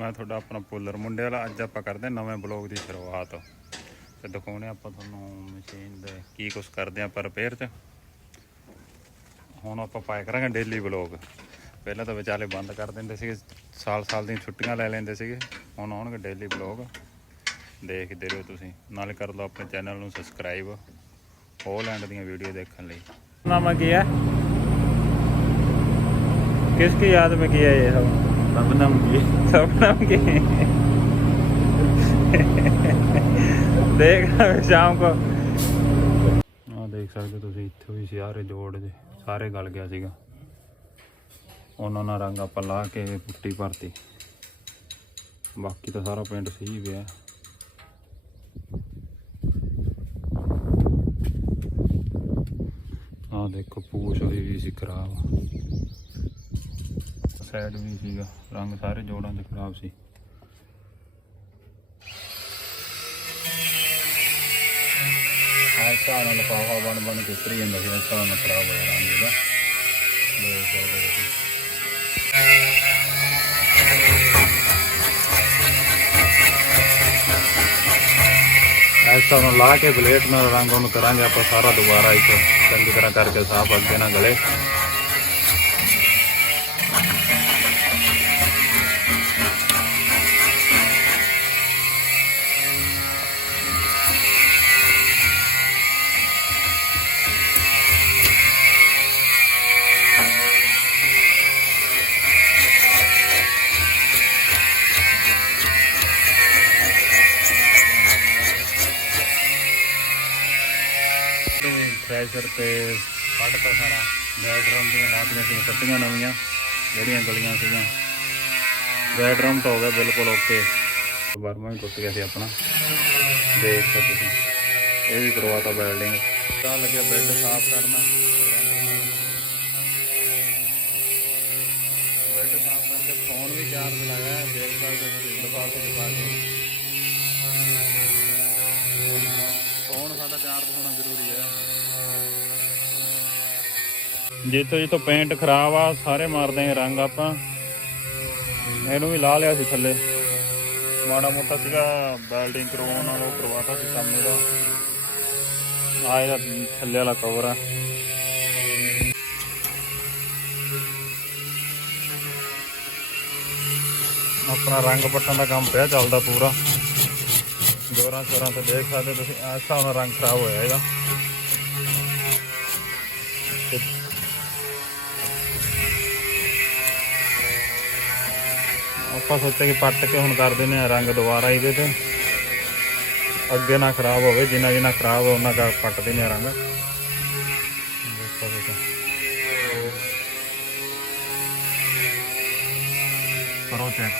ਮੈਂ ਤੁਹਾਡਾ ਆਪਣਾ ਪੋਲਰ ਮੁੰਡੇ ਵਾਲਾ। ਅੱਜ ਆਪਾਂ ਕਰਦੇ ਹਾਂ ਨਵੇਂ ਬਲੌਗ ਦੀ ਸ਼ੁਰੂਆਤ। ਤੇ ਦਿਖਾਉਣੇ ਆਪਾਂ ਤੁਹਾਨੂੰ ਮਸ਼ੀਨ ਦੇ ਕੀ ਕੁਝ ਕਰਦੇ ਆਪਾਂ ਰਿਪੇਅਰ 'ਚ ਹੁਣ ਆਪਾਂ ਪਾਇਆ ਕਰਾਂਗੇ ਡੇਲੀ ਬਲੌਗ। ਪਹਿਲਾਂ ਤਾਂ ਵਿਚਾਲੇ ਬੰਦ ਕਰ ਦਿੰਦੇ ਸੀਗੇ। ਸਾਲ-ਸਾਲ ਦੀਆਂ ਛੁੱਟੀਆਂ ਲੈ ਲੈਂਦੇ ਸੀਗੇ। ਹੁਣ ਆਉਣਗੇ ਡੇਲੀ ਬਲੌਗ। ਦੇਖਦੇ ਰਹੋ ਤੁਸੀਂ। ਨਾਲੇ ਕਰ ਲਓ ਆਪਣੇ ਚੈਨਲ ਨੂੰ ਸਬਸਕ੍ਰਾਈਬ ਹੋਲੈਂਡ ਦੀਆਂ ਵੀਡੀਓ ਦੇਖਣ ਲਈ। ਨਾਮ ਕੀ ਹੈ? ਕਿਸ ਕੀ ਯਾਦ ਮੇ ਕੀ ਹੈ ਇਹ ਸਭ? ਸਭ ਨਮਕੀ ਸਭ ਨਮਕੀ ਦੇਖ ਸ਼ਾਮ ਕੋ। ਆ ਦੇਖ ਸਕਦੇ ਤੁਸੀਂ ਇੱਥੇ ਵੀ ਸਾਰੇ ਜੋੜ ਦੇ ਸਾਰੇ ਗਲ ਗਿਆ ਸੀਗਾ। ਉਹਨਾਂ ਨਾਲ ਰੰਗ ਆਪਾਂ ਲਾ ਕੇ ਪੁੱਟੀ ਭਰਤੀ। ਬਾਕੀ ਤਾਂ ਸਾਰਾ ਪਿੰਡ ਸਹੀ ਪਿਆ। ਆ ਦੇਖੋ ਪੂਛ ਹੋਈ ਵੀ ਸੀ ਖਰਾਬ। ਸਾਈਡ ਵੀ ਸੀਗਾ। ਰੰਗ ਸਾਰੇ ਜੋੜਾਂ ਦੇ ਖਰਾਬ ਸੀ। ਆਹ ਨਾਲ ਲਫਾਫਾ ਬਣ ਬਣ ਕੇ ਉਤਰੀ ਜਾਂਦਾ ਸੀ। ਇਸ ਨਾਲ ਖਰਾਬ ਹੋਇਆ ਰੰਗ ਇਹਦਾ। ਦੇਖ ਸਕਦੇ ਹੋ ਨਾਲ ਲਾ ਕੇ ਬਲੇਡ ਨਾਲ ਰੰਗ ਉਹਨੂੰ ਕਰਾਂਗੇ ਆਪਾਂ ਸਾਰਾ ਦੁਬਾਰਾ ਇੱਕ ਚੰਗੀ ਤਰ੍ਹਾਂ ਕਰਕੇ ਸਾਫ਼ ਅੱਗੇ ਨਾ ਗਲੇ। ਥ੍ਰੈਸ਼ਰ ਤੇ ਕੱਢਤਾ ਸਾਰਾ ਬੈਡਰੂਮ ਦੀਆਂ ਲਾਤੀਆਂ ਸੀ, ਕੱਟੀਆਂ ਨਵੀਆਂ, ਜਿਹੜੀਆਂ ਗਲੀਆਂ ਸੀਗੀਆਂ। ਬੈਡਰੂਮ ਤਾਂ ਹੋ ਗਿਆ ਬਿਲਕੁਲ ਓਕੇ ਵਰਮਾ ਵੀ ਟੁੱਟ ਗਿਆ ਸੀ ਆਪਣਾ। ਦੇਖ ਸਕਦੇ ਤੁਸੀਂ। ਇਹ ਵੀ ਕਰਵਾਤਾ ਬਿਲਡਿੰਗ ਤਾਂ ਲੱਗਿਆ ਬੈੱਡ ਸਾਫ਼ ਕਰਨਾ। ਬੈੱਡ ਸਾਫ਼ ਕਰਕੇ ਫੋਨ ਵੀ ਚਾਰਜ ਲਗਾਇਆ ਦੇਖ ਸਕਦੇ ਹੋ ਤੁਸੀਂ। ਲਿਫਾਫੇ ਚ ਪਾ ਕੇ ਫੋਨ ਸਾਡਾ ਚਾਰਜ ਹੋਣਾ ਜ਼ਰੂਰੀ ਹੈ ਜਿੱਥੋਂ ਜਿੱਥੋਂ ਪੇਂਟ ਖਰਾਬ ਆ, ਸਾਰੇ ਮਾਰਦੇ ਆ ਰੰਗ ਆਪਾਂ। ਇਹਨੂੰ ਵੀ ਲਾ ਲਿਆ ਸੀ ਥੱਲੇ। ਮਾੜਾ ਮੋਟਾ ਸੀਗਾ ਵੈਲਡਿੰਗ ਕਰਵਾਉਣ ਨਾਲ ਉਹ ਕਰਵਾਤਾ ਸੀ ਕੰਮ ਇਹਦਾ। ਆ ਇਹਦਾ ਥੱਲੇ ਵਾਲਾ ਕਵਰ ਆ। ਆਪਣਾ ਰੰਗ ਪੱਟਣ ਦਾ ਕੰਮ ਪਿਆ, ਚੱਲਦਾ ਪੂਰਾ। ਜੋਰਾਂ ਸ਼ੋਰਾਂ ਤੇ ਦੇਖ ਸਕਦੇ ਤੁਸੀਂ, ਇਸ ਹਿਸਾਬ ਨਾਲ ਰੰਗ ਖਰਾਬ ਹੋਇਆ ਇਹਦਾ। ਆਪਾਂ ਸੋਚਿਆ ਕਿ ਪੱਟ ਕੇ ਹੁਣ ਕਰ ਦਿੰਦੇ ਆ ਰੰਗ ਦੁਬਾਰਾ ਇਹਦੇ ਤੇ। ਅੱਗੇ ਨਾ ਖਰਾਬ ਹੋਵੇ, ਜਿੰਨਾ ਜਿੰਨਾ ਖਰਾਬ ਹੋ ਉਹਨਾਂ ਦਾ ਪੱਟ ਦਿੰਦੇ ਆ ਰੰਗ। ਦੇਖੋ ਦੇਖੋ ਕਰੋ ਚੈੱਕ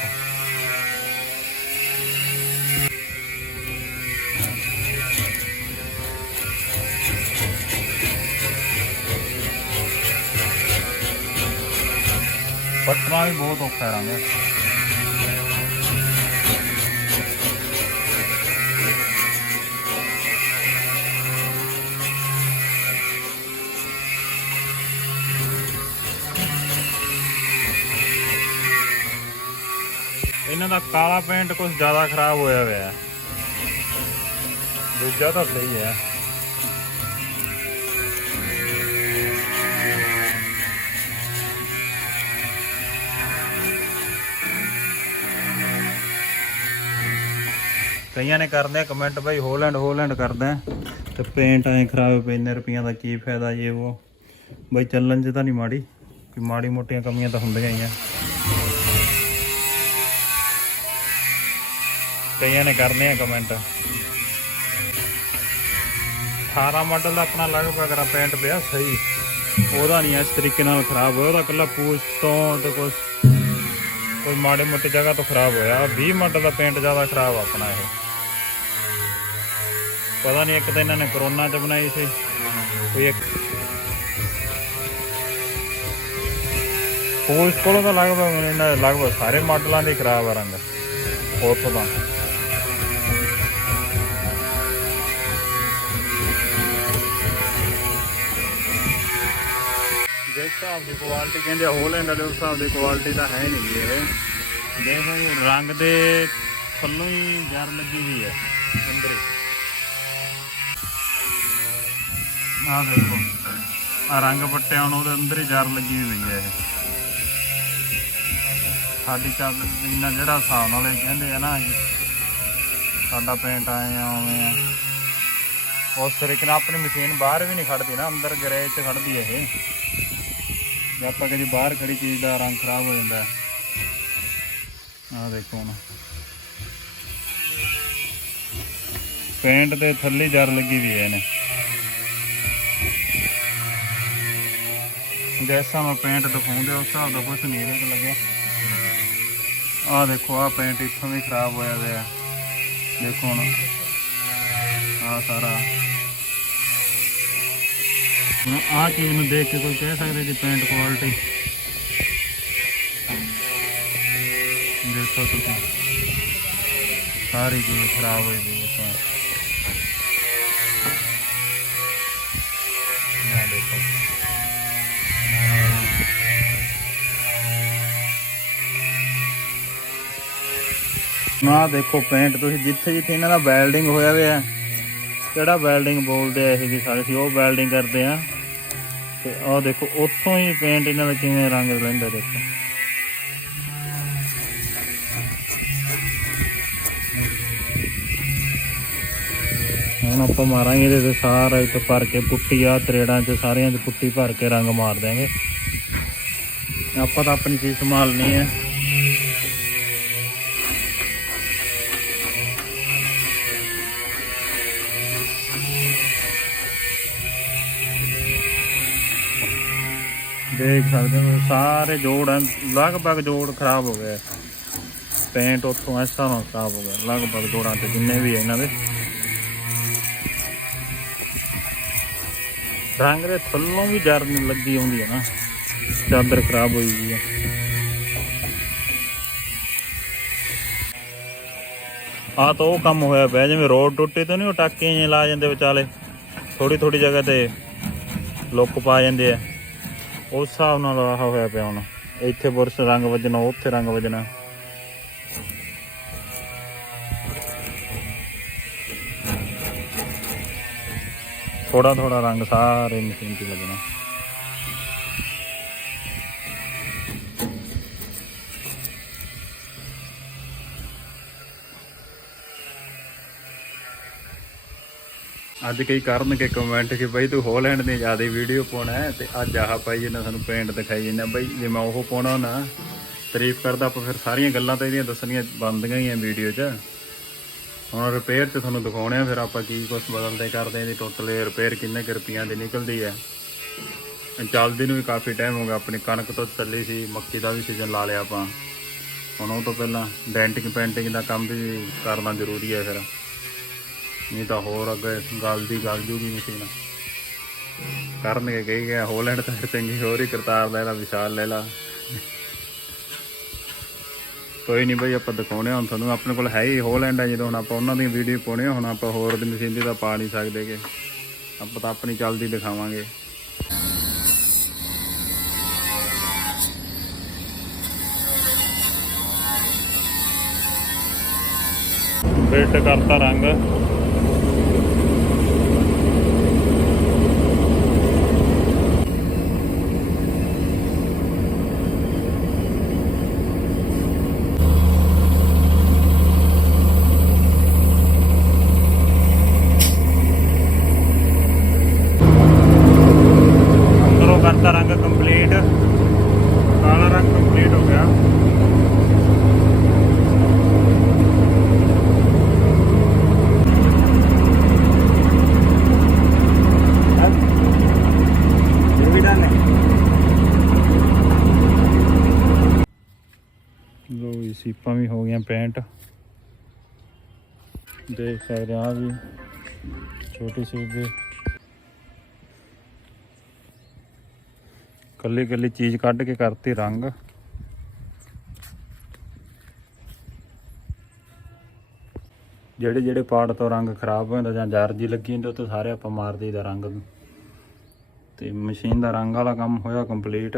ਪੱਟਣਾ ਵੀ ਬਹੁਤ ਔਖਾ ਰੰਗ। ਇਹਨਾਂ ਦਾ ਕਾਲਾ ਪੇਂਟ ਕੁਝ ਜ਼ਿਆਦਾ ਖਰਾਬ ਹੋਇਆ ਹੋਇਆ ਹੈ। ਦੂਜਾ ਤਾਂ ਸਹੀ ਹੈ। ਕਈਆਂ ਨੇ ਕਰਦੇ ਕਮੈਂਟ ਭਾਈ ਹੋਲੈਂਡ ਹੋਲੈਂਡ ਕਰਦਾ ਤੇ ਪੇਂਟ ਐ ਖਰਾਬ ਪਏ, ਇੰਨੇ ਰੁਪਈਆਂ ਦਾ ਕੀ ਫਾਇਦਾ ਇਹ ਉਹ। ਬਈ ਚੱਲਣ 'ਚ ਤਾਂ ਨਹੀਂ ਮਾੜੀ ਕਿ ਮਾੜੀ ਮੋਟੀਆਂ ਕਮੀਆਂ ਤਾਂ ਹੁੰਦੀਆਂ ਹੀ ਆ। ਕਈਆਂ ਨੇ ਕਰਨੇ ਆ ਕਮੈਂਟ 18 ਮਾਡਲ ਦਾ ਆਪਣਾ ਲਗਭਗ ਰਾ ਪੇਂਟ ਪਿਆ, ਸਹੀ। ਉਹਦਾ ਨਹੀਂ ਇਸ ਤਰੀਕੇ ਨਾਲ ਖਰਾਬ ਹੋਇਆ, ਉਹਦਾ ਕੱਲਾ ਪੂਛ ਤੋਂ ਤੇ ਕੁਝ ਕੋਈ ਮਾੜੇ ਮੋਟੇ ਜਗ੍ਹਾ ਤੋਂ ਖਰਾਬ ਹੋਇਆ। 20 ਮਾਡਲ ਦਾ ਪੈਂਟ ਜ਼ਿਆਦਾ ਖਰਾਬ ਆ ਆਪਣਾ ਇਹ। ਪਤਾ ਨਹੀਂ ਇੱਕ ਤਾਂ ਇਹਨਾਂ ਨੇ ਕਰੋਨਾ ਚ ਬਣਾਈ ਸੀ। ਕੋਈ ਇੱਕ ਪੂਛ ਕੋਲੋਂ ਤਾਂ ਲਗਭਗ ਇਹਨਾਂ ਲਗਭਗ ਸਾਰੇ ਮਾਡਲਾਂ ਦੇ ਖਰਾਬ ਆ ਰੰਗ। ਉੱਥੋਂ ਤਾਂ। ਜਿਸ ਹਿਸਾਬ ਦੀ ਕੁਆਲਿਟੀ ਕਹਿੰਦੇ ਹੋਲੈਂਡ ਵਾਲੇ ਉਸ ਹਿਸਾਬ ਦੀ ਕੁਆਲਿਟੀ ਤਾਂ ਹੈ ਨਹੀਂ ਇਹ। ਦੇਖੋ ਜੀ, ਰੰਗ ਦੇ ਥੱਲੋਂ ਹੀ ਜਰ ਲੱਗੀ ਹੋਈ ਹੈ, ਅੰਦਰ। ਆ ਦੇਖੋ ਆ ਰੰਗ ਪੱਟਿਆ ਹੁਣ ਉਹਦੇ ਅੰਦਰ ਹੀ ਜਰ ਲੱਗੀ ਹੋਈ ਹੈ ਇਹ। ਸਾਡੀ ਚੱਲ ਇਹਨਾਂ ਜਿਹੜਾ ਹਿਸਾਬ ਨਾਲ ਇਹ ਕਹਿੰਦੇ ਆ ਨਾ ਸਾਡਾ ਪੇਂਟ ਆਏ ਆ, ਉਵੇਂ ਆ। ਉਸ ਤਰੀਕੇ ਨਾਲ ਆਪਣੀ ਮਸ਼ੀਨ ਬਾਹਰ ਵੀ ਨਹੀਂ ਖੜਦੀ ਨਾ, ਅੰਦਰ ਗੈਰੇਜ 'ਚ ਖੜਦੀ ਹੈ ਇਹ। ਜੇ ਆਪਾਂ ਕਦੀ ਬਾਹਰ ਖੜੀ ਚੀਜ਼ ਦਾ ਰੰਗ ਖਰਾਬ ਹੋ ਜਾਂਦਾ ਆ ਦੇਖੋ ਹੁਣ। ਪੈਂਟ ਦੇ ਥੱਲੇ ਜਰ ਲੱਗੀ ਵੀ ਹੈ ਇਹਨੇ। ਜੈਸਾ ਮੈਂ ਪੈਂਟ ਦਿਖਾਉਂਦੇ ਉਸ ਹਿਸਾਬ ਦਾ ਕੁਝ ਨਹੀਂ ਇਹਦੇ ਲੱਗਿਆ। ਆਹ ਦੇਖੋ, ਆਹ ਪੈਂਟ ਇੱਥੋਂ ਵੀ ਖਰਾਬ ਹੋਇਆ ਹੋਇਆ ਦੇਖੋ ਹੁਣ। ਆਹ ਸਾਰਾ। ਹੁਣ ਆਹ ਚੀਜ਼ ਨੂੰ ਦੇਖ ਕੇ ਕੋਈ ਕਹਿ ਸਕਦਾ ਕਿ ਪੇਂਟ ਕੁਆਲਿਟੀ ਦੇਖੋ ਤੁਸੀਂ। ਸਾਰੀ ਚੀਜ਼ ਖਰਾਬ ਹੋਈ ਪਈ ਹੈ। ਸਾਰੀ ਨਾ ਦੇਖੋ ਪੇਂਟ ਤੁਸੀਂ ਜਿੱਥੇ ਜਿੱਥੇ ਇਹਨਾਂ ਦਾ ਵੈਲਡਿੰਗ ਹੋਇਆ ਹੋਇਆ ਕਿਹੜਾ ਵੈਲਡਿੰਗ ਬੋਲਦੇ ਆ ਇਹ ਜੀ ਸਾਰੇ ਸੀ, ਉਹ ਵੈਲਡਿੰਗ ਕਰਦੇ ਆ। ਤੇ ਆਹ ਦੇਖੋ, ਉੱਥੋਂ ਹੀ ਪੇਂਟ ਇਹਨਾਂ ਦਾ ਕਿਵੇਂ ਰੰਗ ਲੈਂਦਾ ਦੇਖੋ। ਹੁਣ ਆਪਾਂ ਮਾਰਾਂਗੇ ਇਹਦੇ ਤੇ ਸਾਰਾ ਇੱਕ ਭਰ ਕੇ ਪੁੱਟੀ ਆ ਤਰੇੜਾਂ 'ਚ ਸਾਰਿਆਂ 'ਚ ਪੁੱਟੀ ਭਰ ਕੇ ਰੰਗ ਮਾਰ ਦਿਆਂਗੇ। ਆਪਾਂ ਤਾਂ ਆਪਣੀ ਚੀਜ਼ ਸੰਭਾਲਣੀ ਹੈ ਦੇਖ ਸਕਦੇ ਹੋ, ਸਾਰੇ ਜੋੜ ਲਗਭਗ ਜੋੜ ਖਰਾਬ ਹੋ ਗਏ। ਪੇਂਟ ਉੱਥੋਂ ਇਸ ਤਰ੍ਹਾਂ ਖਰਾਬ ਹੋ ਗਿਆ ਲਗਭਗ ਜੋੜਾਂ ਤੇ ਜਿੰਨੇ ਵੀ ਹੈ ਇਹਨਾਂ ਦੇ। ਰੰਗ ਦੇ ਥੱਲੋਂ ਵੀ ਜਰਨ ਲੱਗੀ ਆਉਂਦੀ ਹੈ ਨਾ, ਚਾਦਰ ਖਰਾਬ ਹੋਈ ਗਈ ਹੈ ਆ ਤਾਂ ਉਹ ਕੰਮ ਹੋਇਆ ਪਿਆ, ਜਿਵੇਂ ਰੋਡ ਟੁੱਟੀ ਤਾਂ ਨਹੀਂ ਉਹ ਟਾਕੇ ਜਿਹੇ ਲਾ ਜਾਂਦੇ ਵਿਚਾਲੇ ਥੋੜੀ ਥੋੜੀ ਜਗ੍ਹਾ ਤੇ ਲੁੱਕ ਪਾ ਜਾਂਦੇ ਆ। ਉਸ ਹਿਸਾਬ ਨਾਲ ਆਹ ਹੋਇਆ ਪਿਆ ਹੁਣ। ਇੱਥੇ ਬੁਰਸ਼ ਰੰਗ ਵੱਜਣਾ, ਉੱਥੇ ਰੰਗ ਵੱਜਣਾ। ਥੋੜਾ ਥੋੜਾ ਰੰਗ ਸਾਰੇ ਮਸ਼ੀਨ 'ਤੇ ਲੱਗਣਾ ਅੱਜ ਕਈ ਕਰਨਗੇ ਕਮੈਂਟ ਕਿ ਬਈ ਤੂੰ ਹੋਲੈਂਡ ਦੀ ਜ਼ਿਆਦਾ ਵੀਡੀਓ ਪਾਉਣਾ ਹੈ ਤੇ ਅੱਜ ਆਹ ਪਾਈ ਇਹਨਾਂ ਸਾਨੂੰ ਪੇਂਟ ਦਿਖਾਈ ਜਾਂਦਾ ਬਈ ਜੇ ਮੈਂ ਉਹ ਪਾਉਣਾ ਨਾ, ਤਾਰੀਫ ਕਰਦਾ ਆਪਾਂ ਫਿਰ ਸਾਰੀਆਂ ਗੱਲਾਂ ਤਾਂ ਇਹਦੀਆਂ ਦੱਸਣੀਆਂ ਬੰਦੀਆਂ ਹੀ ਆ ਵੀਡੀਓ 'ਚ। ਹੁਣ ਰਿਪੇਅਰ 'ਚ ਤੁਹਾਨੂੰ ਦਿਖਾਉਣੇ ਆ, ਫਿਰ ਆਪਾਂ ਕੀ ਕੁਝ ਬਦਲਦੇ ਕਰਦੇ ਆ, ਇਹਦੀ ਟੋਟਲ ਰਿਪੇਅਰ ਕਿੰਨੇ ਕੁ ਰੁਪਈਆਂ ਦੀ ਨਿਕਲਦੀ ਹੈ ਚੱਲਦੀ ਨੂੰ ਵੀ ਕਾਫੀ ਟਾਈਮ ਹੋ ਗਿਆ, ਆਪਣੀ ਕਣਕ ਤੋਂ ਚੱਲੀ ਸੀ, ਮੱਕੀ ਦਾ ਵੀ ਸੀਜ਼ਨ ਲਾ ਲਿਆ ਆਪਾਂ। ਹੁਣ ਉਹ ਤੋਂ ਪਹਿਲਾਂ ਡੈਂਟਿੰਗ ਪੈਂਟਿੰਗ ਦਾ ਕੰਮ ਵੀ ਕਰਨਾ ਜ਼ਰੂਰੀ ਹੈ ਫਿਰ। ਨਹੀਂ ਤਾਂ ਹੋਰ ਅੱਗੇ ਗੱਲ ਦੀ ਗੱਲ ਜੂਗੀ ਮਸ਼ੀਨ ਕਰਨਗੇ, ਕਹੀ ਗਿਆ, ਹੋਲੈਂਡ ਤਾਂ ਚੰਗੀ ਹੋਰ ਹੀ ਕਰਤਾਰ ਲੈ ਲਾ, ਵਿਸ਼ਾਲ ਲੈ ਲਾ। ਕੋਈ ਨਹੀਂ ਬਈ, ਆਪਾਂ ਦਿਖਾਉਣੇ ਆ ਹੁਣ ਤੁਹਾਨੂੰ। ਆਪਣੇ ਕੋਲ ਹੈ ਹੀ ਹੋਲੈਂਡ ਆ ਜਦੋਂ ਹੁਣ ਆਪਾਂ ਉਹਨਾਂ ਦੀ ਵੀਡੀਓ ਪਾਉਣੇ ਹੁਣ ਆਪਾਂ ਹੋਰ ਦੀ ਮਸ਼ੀਨ ਦੀ ਤਾਂ ਪਾ ਨਹੀਂ ਸਕਦੇਗੇ ਆਪਾਂ ਤਾਂ ਆਪਣੀ ਚੱਲਦੀ ਦਿਖਾਵਾਂਗੇ। ਫਿੱਟ ਕਰਤਾ ਰੰਗ ਅੰਦਰੋਂ ਕਰਤਾ ਰੰਗ ਕੰਪਲੀਟ ਕਾਲਾ ਰੰਗ ਕੰਪਲੀਟ ਹੋ ਗਿਆ ਲੋ ਜੀ ਸੀਪਾਂ ਵੀ ਹੋ ਗਈਆਂ ਪੈਂਟ ਦੇਖ ਸਕਦੇ ਆ ਵੀ ਛੋਟੀ ਸੀਪ ਦੇ ਕੱਲੀ ਕੱਲੀ ਚੀਜ਼ ਕੱਢ ਕੇ ਕਰਤੀ ਰੰਗ। ਜਿਹੜੇ ਜਿਹੜੇ ਪਾਰਟ ਤੋਂ ਰੰਗ ਖਰਾਬ ਹੋ ਜਾਂਦਾ ਜਾਂ ਜਾਰਜੀ ਲੱਗੀ ਹੁੰਦੀ, ਉਹ ਤੋਂ ਸਾਰੇ ਆਪਾਂ ਮਾਰ ਦਈਦਾ ਰੰਗ ਤੇ ਮਸ਼ੀਨ ਦਾ ਰੰਗ ਵਾਲਾ ਕੰਮ ਹੋਇਆ ਕੰਪਲੀਟ